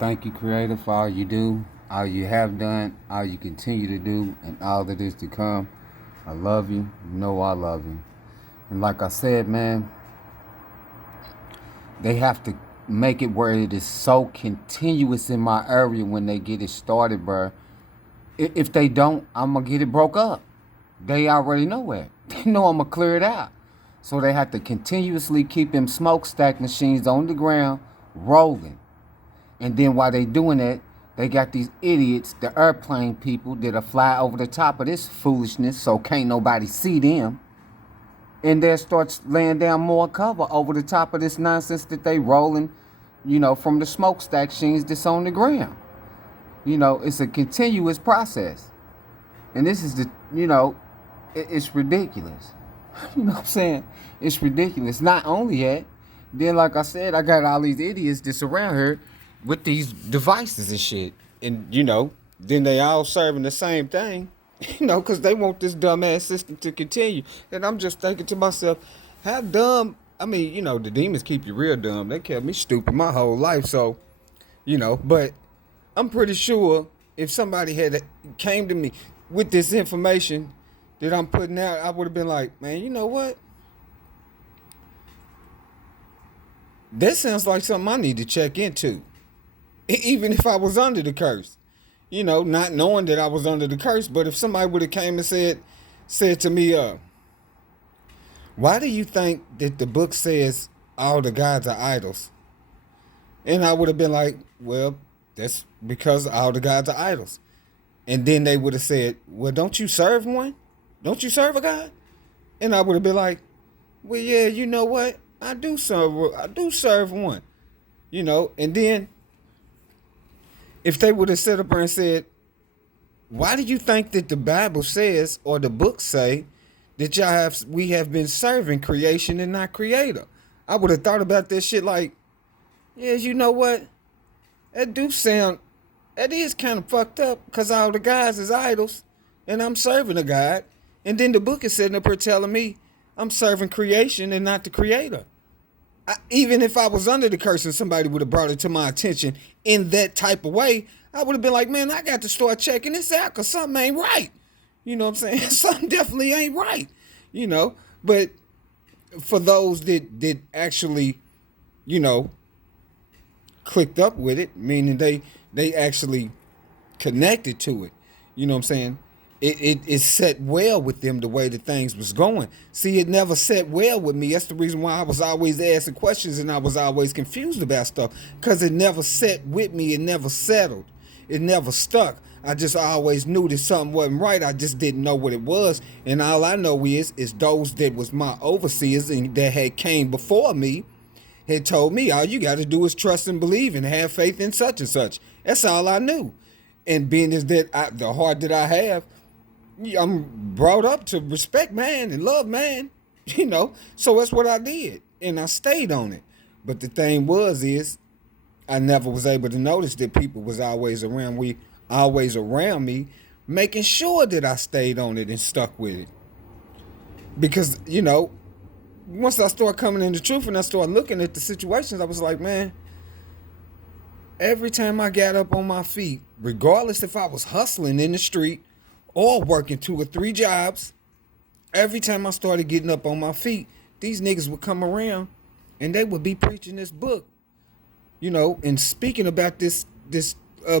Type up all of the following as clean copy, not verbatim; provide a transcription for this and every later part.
Thank you, Creator, for all you do, all you have done, all you continue to do, and all that is to come. I love you. You know I love you. And like I said, man, they have to make it where it is so continuous in my area when they get it started, bro. If they don't, I'm going to get it broke up. They already know it. They know I'm going to clear it out. So they have to continuously keep them smokestack machines on the ground rolling. And then while they doing that, they got these idiots, the airplane people, that'll fly over the top of this foolishness so can't nobody see them. And they'll start laying down more cover over the top of this nonsense that they rolling, from the smokestack machines that's on the ground. It's a continuous process. And this is it's ridiculous. You know what I'm saying? It's ridiculous. Not only that, then like I said, I got all these idiots that's around here with these devices and shit. And, then they all serving the same thing, because they want this dumbass system to continue. And I'm just thinking to myself, how dumb, the demons keep you real dumb. They kept me stupid my whole life. So, but I'm pretty sure if somebody had came to me with this information that I'm putting out, I would have been like, man, you know what? That sounds like something I need to check into. Even if I was under the curse. Not knowing that I was under the curse, but if somebody would have came and said to me, why do you think that the book says all the gods are idols? And I would have been like, well, that's because all the gods are idols. And then they would have said, well, don't you serve one? Don't you serve a God? And I would have been like, well, yeah, you know what? I do serve one. And then if they would have sat up there and said, why do you think that the Bible says or the books say that we have been serving creation and not creator? I would have thought about that shit like, yeah, you know what? That is kind of fucked up because all the guys is idols and I'm serving a God. And then the book is sitting up here telling me I'm serving creation and not the creator. Even if I was under the curse and somebody would have brought it to my attention in that type of way, I would have been like, man, I got to start checking this out because something ain't right. You know what I'm saying? Something definitely ain't right. But for those that actually, clicked up with it, meaning they actually connected to it, you know what I'm saying? It set well with them the way that things was going. See, it never set well with me. That's the reason why I was always asking questions and I was always confused about stuff. Because it never set with me. It never settled. It never stuck. I just always knew that something wasn't right. I just didn't know what it was. And all I know is those that was my overseers and that had came before me had told me, all you got to do is trust and believe and have faith in such and such. That's all I knew. And being as that the heart that I have, I'm brought up to respect man and love man, So that's what I did, and I stayed on it. But the thing is, I never was able to notice that people was always around me, making sure that I stayed on it and stuck with it. Because once I started coming into truth and I started looking at the situations, I was like, man, every time I got up on my feet, regardless if I was hustling in the street or working 2 or 3 jobs, every time I started getting up on my feet, these niggas would come around and they would be preaching this book, and speaking about this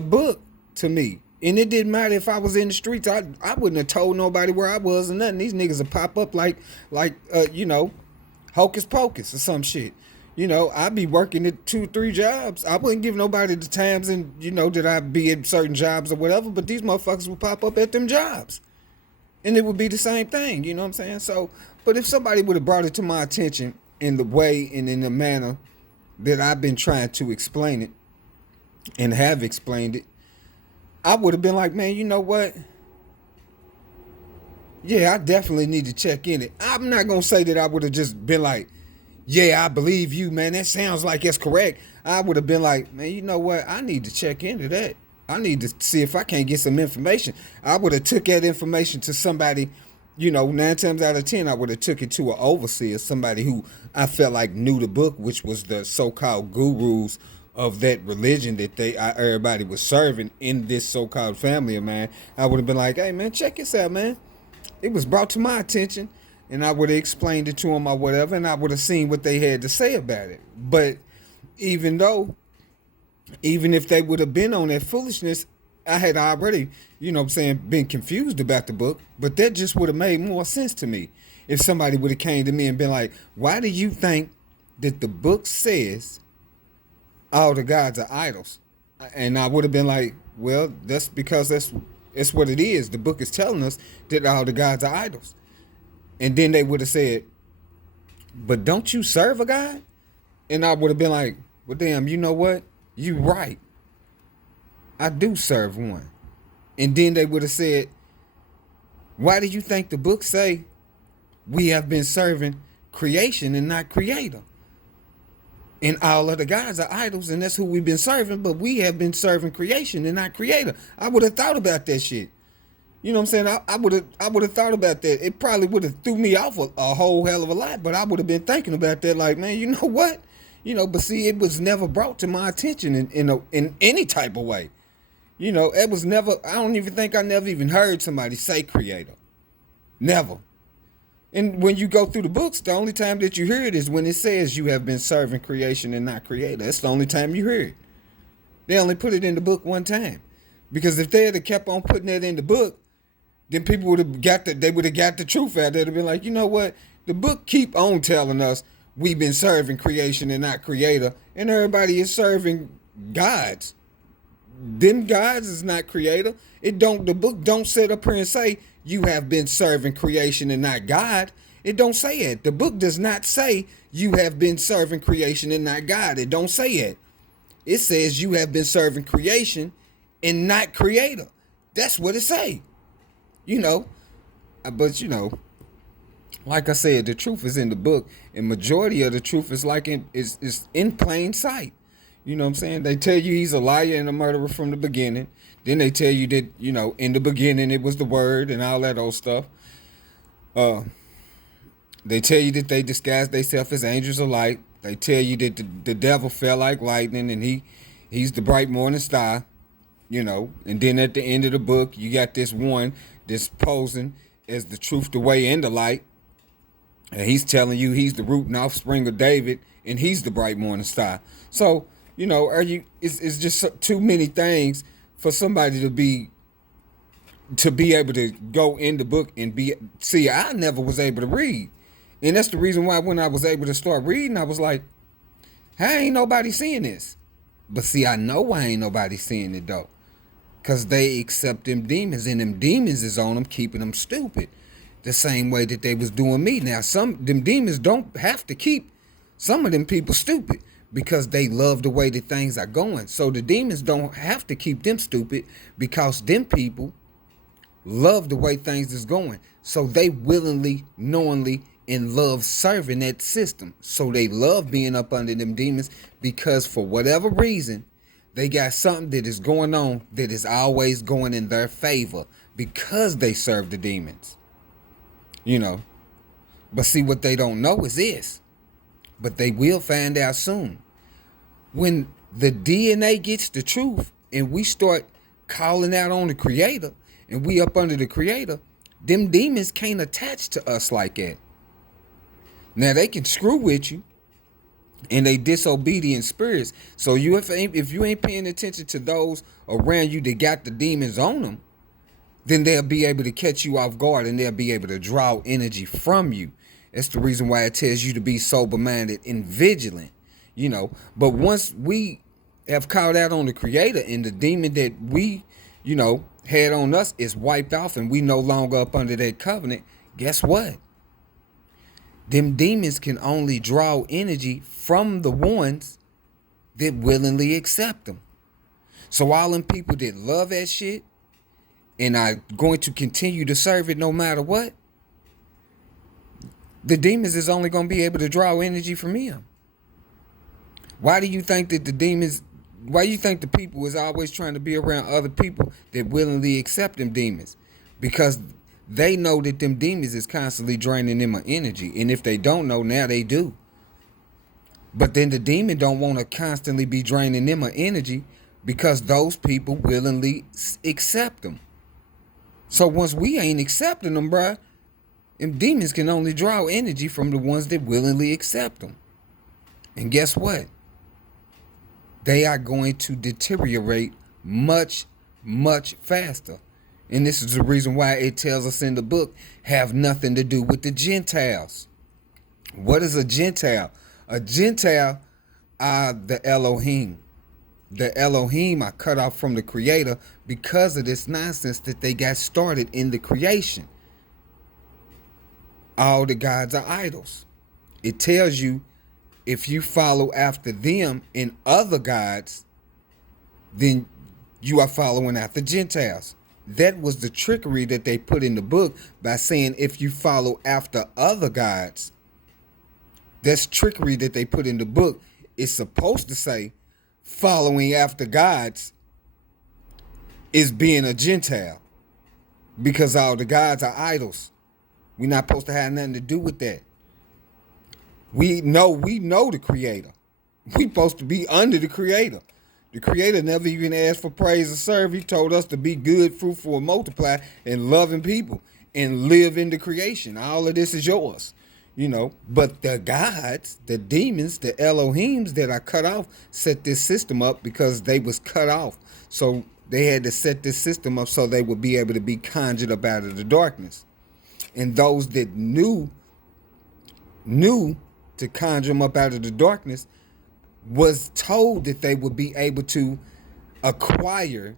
book to me. And it didn't matter if I was in the streets. I wouldn't have told nobody where I was or nothing. These niggas would pop up like hocus pocus or some shit. I'd be working at 2, 3 jobs. I wouldn't give nobody the times and, that I'd be at certain jobs or whatever, but these motherfuckers would pop up at them jobs. And it would be the same thing, you know what I'm saying? So, but if somebody would have brought it to my attention in the way and in the manner that I've been trying to explain it and have explained it, I would have been like, man, you know what? Yeah, I definitely need to check in it. I'm not going to say that I would have just been like, yeah, I believe you, man. That sounds like it's correct. I would have been like, man, you know what? I need to check into that. I need to see if I can't get some information. I would have took that information to somebody, 9 times out of 10, I would have took it to an overseer, somebody who I felt like knew the book, which was the so-called gurus of that religion that everybody was serving in this so-called family of mine, I would have been like, hey man, check this out, man. It was brought to my attention, and I would have explained it to them or whatever, and I would have seen what they had to say about it. But even though, even if they would have been on that foolishness, I had already, been confused about the book, but that just would have made more sense to me if somebody would have came to me and been like, why do you think that the book says all the gods are idols? And I would have been like, well, that's because that's what it is. The book is telling us that all the gods are idols. And then they would have said, but don't you serve a God? And I would have been like, well, damn, you know what? You right. I do serve one. And then they would have said, why do you think the book say we have been serving creation and not creator? And all of the gods are idols, and that's who we've been serving, but we have been serving creation and not creator. I would have thought about that shit. You know what I'm saying? I would have thought about that. It probably would have threw me off a whole hell of a lot, but I would have been thinking about that like, man, you know what? But see, it was never brought to my attention in any type of way. It was never, I don't even think I never even heard somebody say creator. Never. And when you go through the books, the only time that you hear it is when it says you have been serving creation and not creator. That's the only time you hear it. They only put it in the book one time. Because if they had kept on putting that in the book, then people would have got the truth out. They'd have been like, you know what? The book keep on telling us we've been serving creation and not creator. And everybody is serving gods. Them gods is not creator. The book don't sit up here and say you have been serving creation and not God. It don't say it. The book does not say you have been serving creation and not God. It don't say it. It says you have been serving creation and not creator. That's what it say. But like I said, the truth is in the book, and majority of the truth is is in plain sight. You know what I'm saying? They tell you he's a liar and a murderer from the beginning. Then they tell you that, in the beginning it was the word and all that old stuff. They tell you that they disguised themselves as angels of light. They tell you that the devil fell like lightning and he's the bright morning star, And then at the end of the book, you got this one that's posing as the truth, the way, and the light. And he's telling you he's the root and offspring of David and he's the bright morning star. So, it's just too many things for somebody to be able to go in the book and see, I never was able to read. And that's the reason why when I was able to start reading, I was like, hey, ain't nobody seeing this. But see, I know why ain't nobody seeing it though. Because they accept them demons, and them demons is on them, keeping them stupid. The same way that they was doing me. Now, them demons don't have to keep some of them people stupid, because they love the way that things are going. So the demons don't have to keep them stupid, because them people love the way things is going. So they willingly, knowingly, and love serving that system. So they love being up under them demons, because for whatever reason, they got something that is going on that is always going in their favor, because they serve the demons. But see, what they don't know is this. But they will find out soon. When the DNA gets the truth and we start calling out on the creator and we up under the creator, them demons can't attach to us like that. Now they can screw with you and they disobedient spirits. So if you ain't paying attention to those around you that got the demons on them, then they'll be able to catch you off guard and they'll be able to draw energy from you. That's the reason why it tells you to be sober-minded and vigilant, But once we have called out on the creator and the demon that we, had on us is wiped off and we no longer up under that covenant, guess what? Them demons can only draw energy from the ones that willingly accept them. So all them people that love that shit and are going to continue to serve it no matter what, the demons is only going to be able to draw energy from him. Why do you think that the people is always trying to be around other people that willingly accept them demons? Because they know that them demons is constantly draining them of energy. And if they don't know, now they do. But then the demon don't want to constantly be draining them of energy because those people willingly accept them. So once we ain't accepting them, bruh, them demons can only draw energy from the ones that willingly accept them. And guess what? They are going to deteriorate much, much faster. And this is the reason why it tells us in the book, have nothing to do with the Gentiles. What is a Gentile? A Gentile are the Elohim. The Elohim are cut off from the Creator because of this nonsense that they got started in the creation. All the gods are idols. It tells you if you follow after them and other gods, then you are following after Gentiles. That was the trickery that they put in the book by saying if you follow after other gods. That's trickery that they put in the book. It's supposed to say following after gods is being a Gentile because all the gods are idols. We're not supposed to have nothing to do with that. We know the Creator. We supposed to be under the Creator. The Creator never even asked for praise or serve. He told us to be good, fruitful, and multiply, and loving people, and live in the creation. All of this is yours, But the gods, the demons, the Elohims that are cut off, set this system up because they was cut off. So they had to set this system up so they would be able to be conjured up out of the darkness. And those that knew to conjure them up out of the darkness was told that they would be able to acquire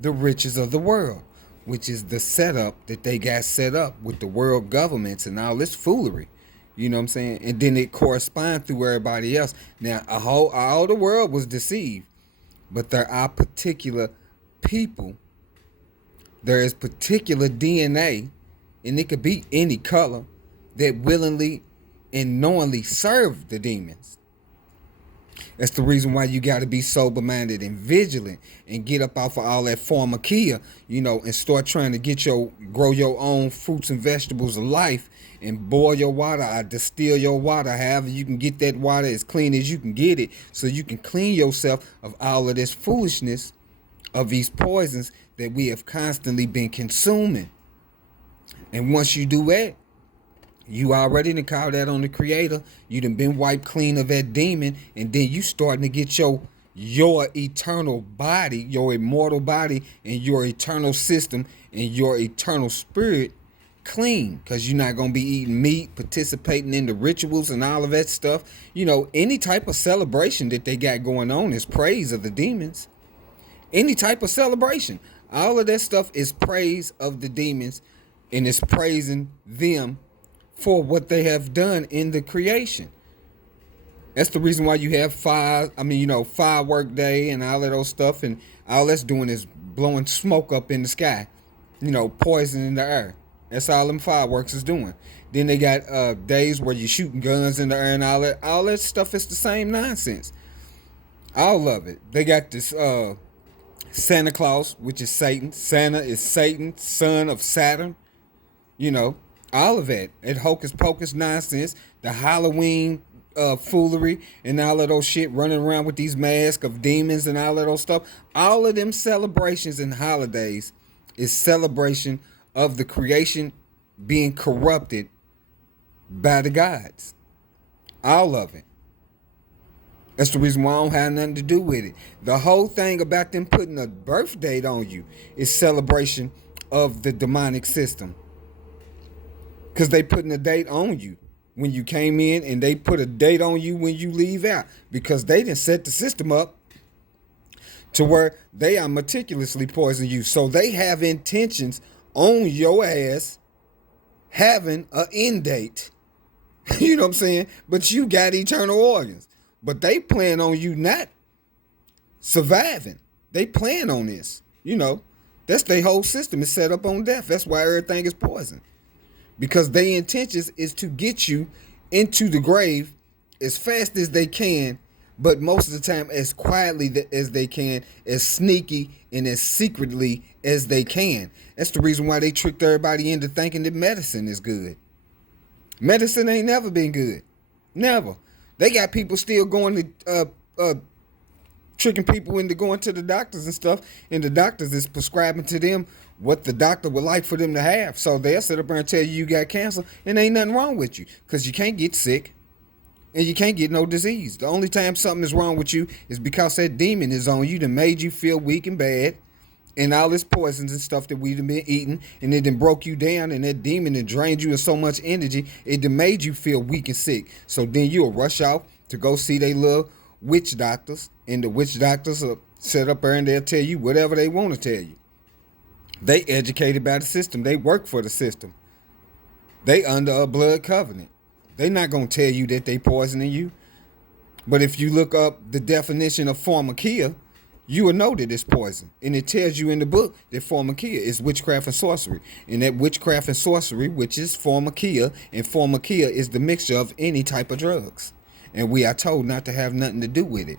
the riches of the world, which is the setup that they got set up with the world governments and all this foolery. You know what I'm saying? And then it corresponds through everybody else. Now, all the world was deceived, but there are particular people. There is particular DNA, and it could be any color, that willingly and knowingly serve the demons. That's the reason why you got to be sober-minded and vigilant and get up off of all that pharmakia, and start trying to grow your own fruits and vegetables of life and boil your water or distill your water, however you can get that water as clean as you can get it so you can clean yourself of all of this foolishness, of these poisons that we have constantly been consuming. And once you do that, you already done called that on the Creator. You done been wiped clean of that demon, and then you starting to get your eternal body, your immortal body, and your eternal system and your eternal spirit clean, because you're not going to be eating meat, participating in the rituals and all of that stuff. Any type of celebration that they got going on is praise of the demons. Any type of celebration. All of that stuff is praise of the demons, and it's praising them for what they have done in the creation. That's the reason why you have firework day and all of those stuff, and all that's doing is blowing smoke up in the sky, poisoning the air. That's all them fireworks is doing. Then they got days where you're shooting guns in the air and all that. All that stuff is the same nonsense. All of it. They got this Santa Claus, which is Satan. Santa is Satan, son of Saturn. All of that hocus pocus nonsense, the Halloween foolery and all of those shit, running around with these masks of demons and all of those stuff. All of them celebrations and holidays is celebration of the creation being corrupted by the gods. All of it. That's the reason why I don't have nothing to do with it. The whole thing about them putting a birth date on you is celebration of the demonic system. Because they putting a date on you when you came in, and they put a date on you when you leave out. Because they didn't set the system up to where they are meticulously poisoning you. So they have intentions on your ass having an end date. You know what I'm saying? But you got eternal organs. But they plan on you not surviving. They plan on this. That's their whole system is set up on death. That's why everything is poison. Because their intentions is to get you into the grave as fast as they can, but most of the time as quietly as they can, as sneaky and as secretly as they can. That's the reason why they tricked everybody into thinking that medicine is good. Medicine ain't never been good. Never. They got people still going to tricking people into going to the doctors and stuff, and the doctors is prescribing to them what the doctor would like for them to have. So they'll sit up there and tell you got cancer, and ain't nothing wrong with you, because you can't get sick and you can't get no disease. The only time something is wrong with you is because that demon is on you that made you feel weak and bad, and all this poisons and stuff that we've been eating, and it done broke you down, and that demon that drained you of so much energy, it done made you feel weak and sick. So then you'll rush out to go see they little witch doctors, and the witch doctors will sit up there and they'll tell you whatever they want to tell you. They educated by the system. They work for the system. They under a blood covenant. They not going to tell you that they poisoning you. But if you look up the definition of pharmakia, you will know that it's poison. And it tells you in the book that pharmakia is witchcraft and sorcery. And that witchcraft and sorcery, which is pharmakia, and pharmakia is the mixture of any type of drugs. And we are told not to have nothing to do with it.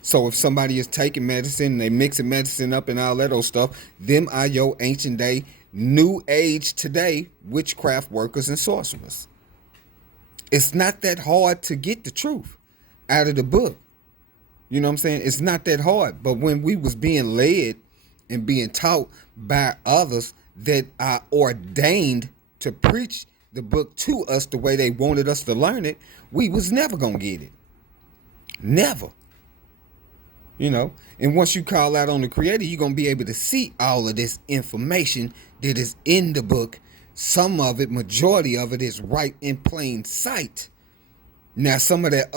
So if somebody is taking medicine, they mixing medicine up and all that old stuff, them are your ancient day, new age today, witchcraft workers and sorcerers. It's not that hard to get the truth out of the book. You know what I'm saying? It's not that hard. But when we was being led and being taught by others that are ordained to preach the book to us the way they wanted us to learn it, we was never going to get it. Never. You know, and once you call out on the Creator, you're going to be able to see all of this information that is in the book. Some of it, majority of it, is right in plain sight. Now, some of that,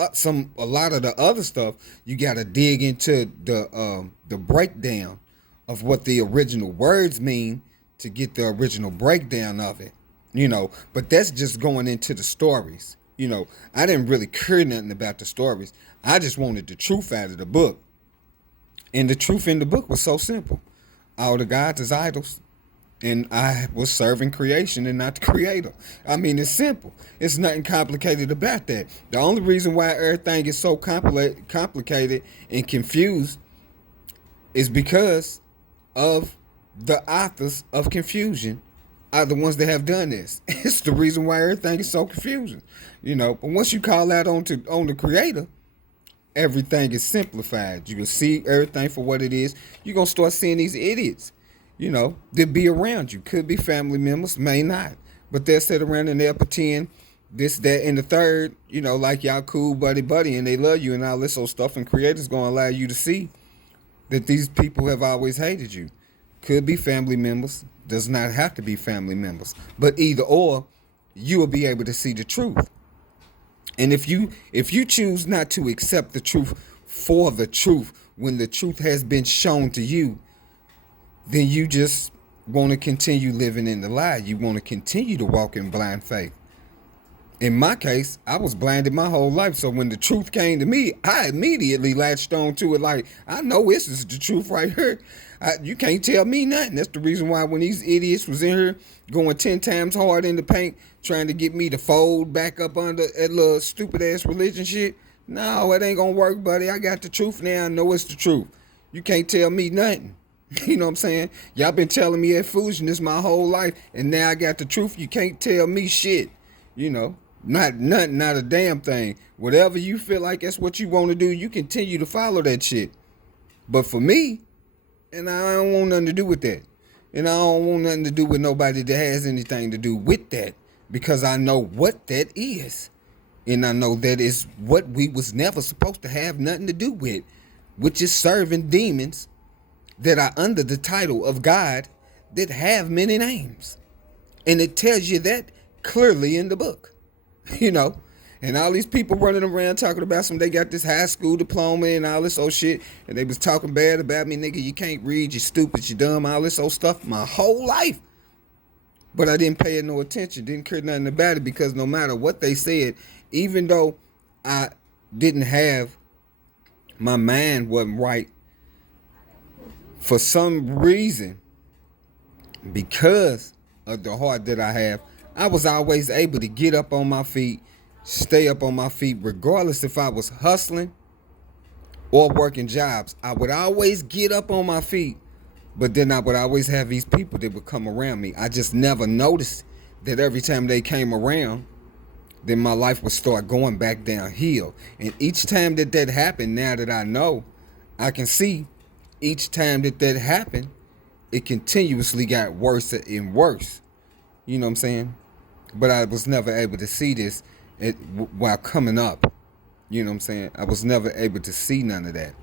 a lot of the other stuff, you got to dig into the breakdown of what the original words mean to get the original breakdown of it. You know, but that's just going into the stories. You know, I didn't really care nothing about the stories. I just wanted the truth out of the book. And the truth in the book was so simple. All the gods is idols. And I was serving creation and not the Creator. I mean, it's simple. It's nothing complicated about that. The only reason why everything is so complicated and confused is because of the authors of confusion are the ones that have done this. It's the reason why everything is so confusing. You know, but once you call out on the Creator, everything is simplified. You can see everything for what it is. You're going to start seeing these idiots, you know, that be around you. Could be family members, may not. But they'll sit around and they'll pretend this, that, and the third, you know, like y'all cool buddy, and they love you and all this old stuff. And Creator's going to allow you to see that these people have always hated you. Could be family members. Does not have to be family members. But either or, you will be able to see the truth. And if you choose not to accept the truth for the truth when the truth has been shown to you, then you just want to continue living in the lie. You want to continue to walk in blind faith. In my case, I was blinded my whole life. So when the truth came to me, I immediately latched on to it like, I know this is the truth right here. You can't tell me nothing. That's the reason why when these idiots was in here going 10 times hard in the paint, trying to get me to fold back up under that little stupid ass religion shit. No, it ain't gonna work, buddy. I got the truth now. I know it's the truth. You can't tell me nothing. You know what I'm saying? Y'all been telling me that foolishness my whole life, and now I got the truth. You can't tell me shit. You know, not nothing, not a damn thing. Whatever you feel like that's what you want to do, you continue to follow that shit. But for me, and I don't want nothing to do with that. And I don't want nothing to do with nobody that has anything to do with that, because I know what that is. And I know that is what we was never supposed to have nothing to do with, which is serving demons that are under the title of God that have many names. And it tells you that clearly in the book, you know. And all these people running around talking about they got this high school diploma and all this old shit. And they was talking bad about me, nigga, you can't read, you stupid, you dumb, all this old stuff my whole life. But I didn't pay it no attention, didn't care nothing about it, because no matter what they said, even though I didn't have, my mind wasn't right, for some reason, because of the heart that I have, I was always able to get up on my feet, stay up on my feet, regardless if I was hustling or working jobs. I would always get up on my feet, but then I would always have these people that would come around me. I just never noticed that every time they came around, then my life would start going back downhill. And each time that that happened, now that I know, I can see each time that that happened, it continuously got worse and worse. You know what I'm saying? But I was never able to see this while coming up. You know what I'm saying? I was never able to see none of that.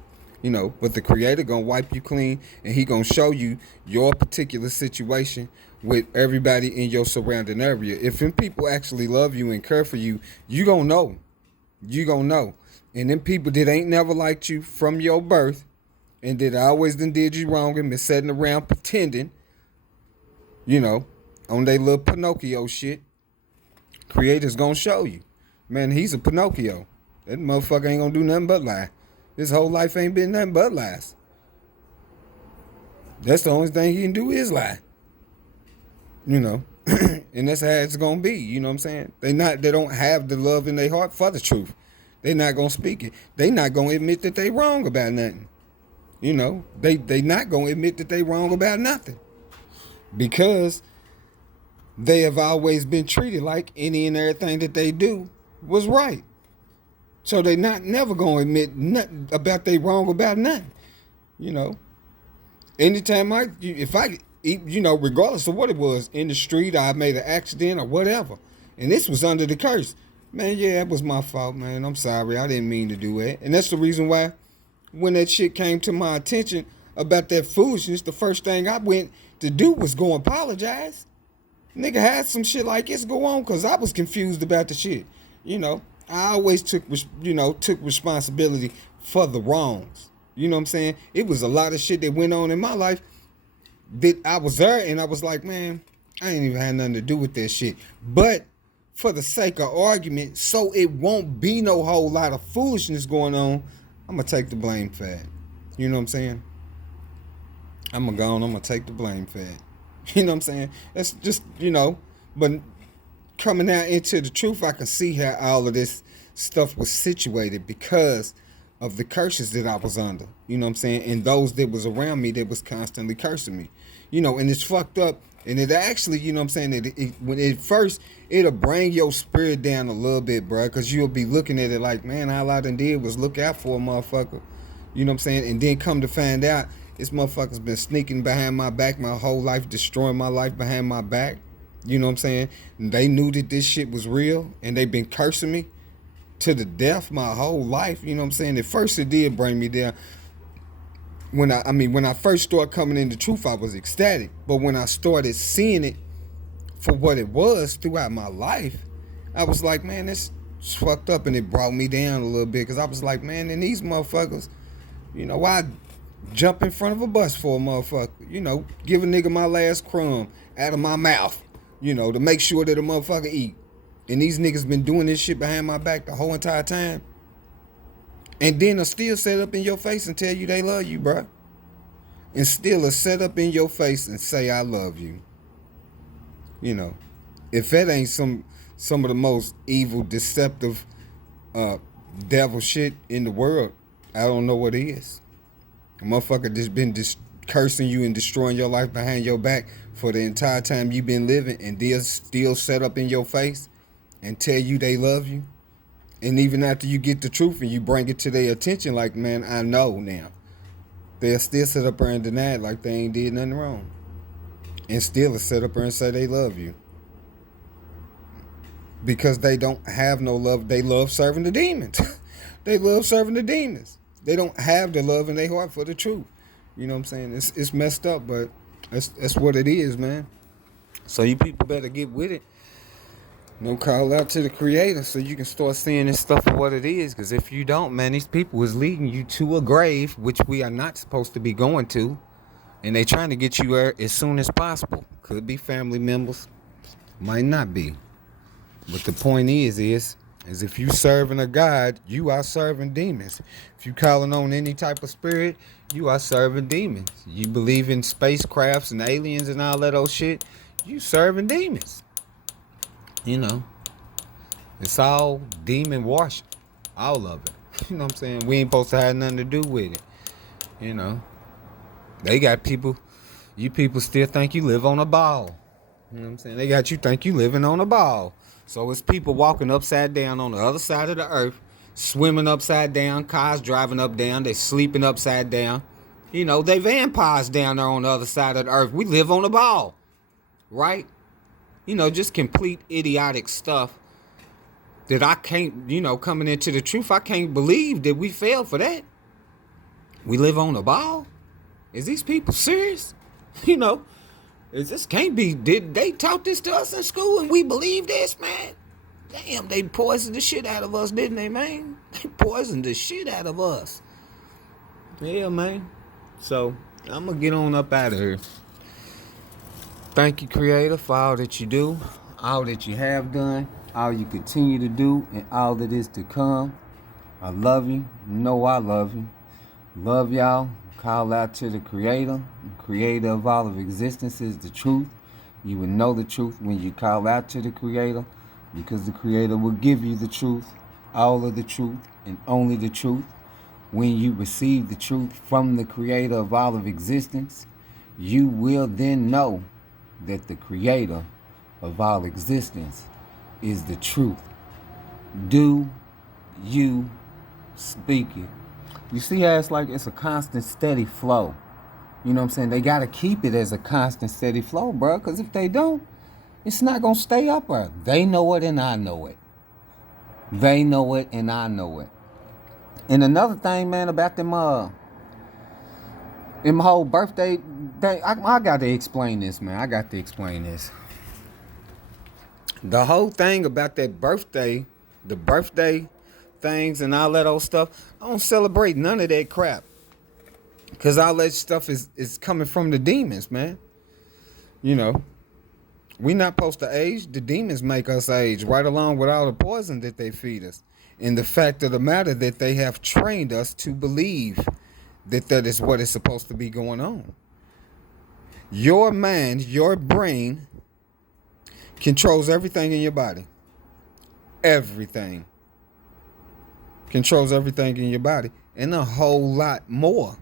You know, but the Creator gonna wipe you clean, and He gonna show you your particular situation with everybody in your surrounding area. If them people actually love you and care for you, you gonna know. You gonna know. And them people that ain't never liked you from your birth, and that always done did you wrong and been sitting around pretending, you know, on they little Pinocchio shit, Creator's gonna show you. Man, he's a Pinocchio. That motherfucker ain't gonna do nothing but lie. His whole life ain't been nothing but lies. That's the only thing he can do is lie. You know. And that's how it's gonna be, you know what I'm saying? They don't have the love in their heart for the truth. They not gonna speak it. They not gonna admit that they wrong about nothing. You know, they not gonna admit that they wrong about nothing. Because they have always been treated like any and everything that they do was right. So they not never gonna admit nothing about they wrong about nothing. You know. Anytime if I you know, regardless of what it was, in the street, I made an accident or whatever, and this was under the curse. Man, yeah, it was my fault, man. I'm sorry. I didn't mean to do that. And that's the reason why when that shit came to my attention about that foolishness, the first thing I went to do was go apologize. Nigga had some shit like this go on because I was confused about the shit. You know, I always took responsibility for the wrongs. You know what I'm saying? It was a lot of shit that went on in my life that I was there and I was like, man, I ain't even had nothing to do with that shit. But for the sake of argument, so it won't be no whole lot of foolishness going on, I'm going to take the blame for it. You know what I'm saying? I'm going to take the blame for it. You know what I'm saying? That's just, you know, but coming out into the truth, I can see how all of this stuff was situated because of the curses that I was under, you know what I'm saying? And those that was around me that was constantly cursing me, you know, and it's fucked up. And it actually, you know what I'm saying, when at first, it'll bring your spirit down a little bit, bro, because you'll be looking at it like, man, all I done did was look out for a motherfucker, you know what I'm saying? And then come to find out, this motherfucker's been sneaking behind my back my whole life, destroying my life behind my back, you know what I'm saying? And they knew that this shit was real, and they been cursing me to the death my whole life, you know what I'm saying? At first it did bring me down. When I first started coming into truth, I was ecstatic. But when I started seeing it for what it was throughout my life, I was like, man, this is fucked up, and it brought me down a little bit because I was like, man, and these motherfuckers, you know, why jump in front of a bus for a motherfucker? You know, give a nigga my last crumb out of my mouth, you know, to make sure that a motherfucker eat. And these niggas been doing this shit behind my back the whole entire time. And then they'll still set up in your face and tell you they love you, bro. And still will set up in your face and say, I love you. You know, if that ain't some of the most evil, deceptive, devil shit in the world, I don't know what is. A motherfucker just been cursing you and destroying your life behind your back for the entire time you've been living, and they'll still set up in your face and tell you they love you. And even after you get the truth and you bring it to their attention, like, man, I know now, they'll still sit up there and deny it like they ain't did nothing wrong. And still sit up there and say they love you. Because they don't have no love. They love serving the demons. They love serving the demons. They don't have the love in their heart for the truth. You know what I'm saying? It's messed up, but that's what it is, man. So you people better get with it. No, call out to the Creator so you can start seeing this stuff for what it is. Because if you don't, man, these people is leading you to a grave, which we are not supposed to be going to. And they trying to get you there as soon as possible. Could be family members. Might not be. But the point is if you serving a God, you are serving demons. If you calling on any type of spirit, you are serving demons. You believe in spacecrafts and aliens and all that old shit, you serving demons. You know, it's all demon worship. All of it. You know what I'm saying? We ain't supposed to have nothing to do with it. You know, they got people, you people still think you live on a ball. You know what I'm saying? They got you think you living on a ball. So it's people walking upside down on the other side of the earth, swimming upside down, cars driving up down, they sleeping upside down. You know, they vampires down there on the other side of the earth. We live on a ball, right? You know, just complete idiotic stuff that I can't, coming into the truth, I can't believe that we fell for that. We live on a ball? Is these people serious? You know, is this can't be, did they taught this to us in school and we believe this, man? Damn, they poisoned the shit out of us, didn't they, man? They poisoned the shit out of us. Yeah, man. So, I'm going to get on up out of here. Thank you, Creator, for all that you do, all that you have done, all you continue to do, and all that is to come. I love you. You know I love you. Love y'all. Call out to the Creator. The Creator of all of existence is the truth. You will know the truth when you call out to the Creator, because the Creator will give you the truth, all of the truth, and only the truth. When you receive the truth from the Creator of all of existence, you will then know that the Creator of all existence is the truth. Do you speak it? You see how it's a constant, steady flow. You know what I'm saying? They got to keep it as a constant, steady flow, bro. Because if they don't, it's not going to stay up there. They know it and I know it. They know it and I know it. And another thing, man, about them in my whole birthday day, I got to explain this, man. I got to explain this. The whole thing about that birthday, the birthday things and all that old stuff, I don't celebrate none of that crap. Because all that stuff is coming from the demons, man. You know, we not supposed to age. The demons make us age right along with all the poison that they feed us. And the fact of the matter that they have trained us to believe that that is what is supposed to be going on. Your mind, your brain controls everything in your body. Everything. Controls everything in your body. And a whole lot more.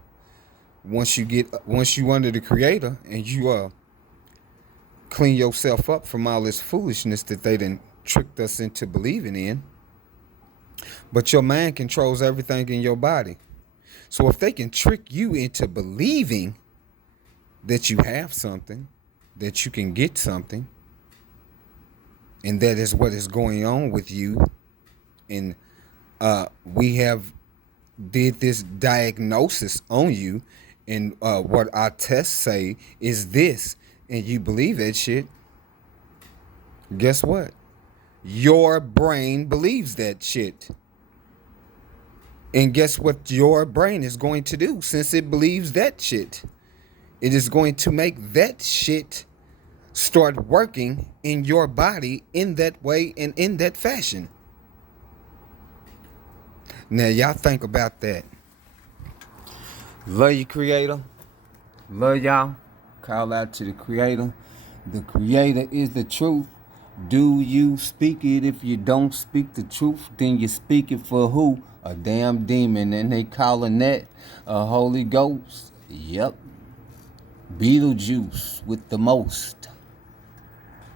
Once you under the Creator and you clean yourself up from all this foolishness that they done tricked us into believing in. But your mind controls everything in your body. So if they can trick you into believing that you have something, that you can get something, and that is what is going on with you, and we have did this diagnosis on you, and what our tests say is this, and you believe that shit, guess what? Your brain believes that shit. And guess what your brain is going to do since it believes that shit? It is going to make that shit start working in your body in that way and in that fashion. Now, y'all think about that. Love you, Creator. Love y'all. Call out to the Creator. The Creator is the truth. Do you speak it? If you don't speak the truth, then you speak it for who? A damn demon. And they calling that a Holy Ghost. Yep. Beetlejuice with the most.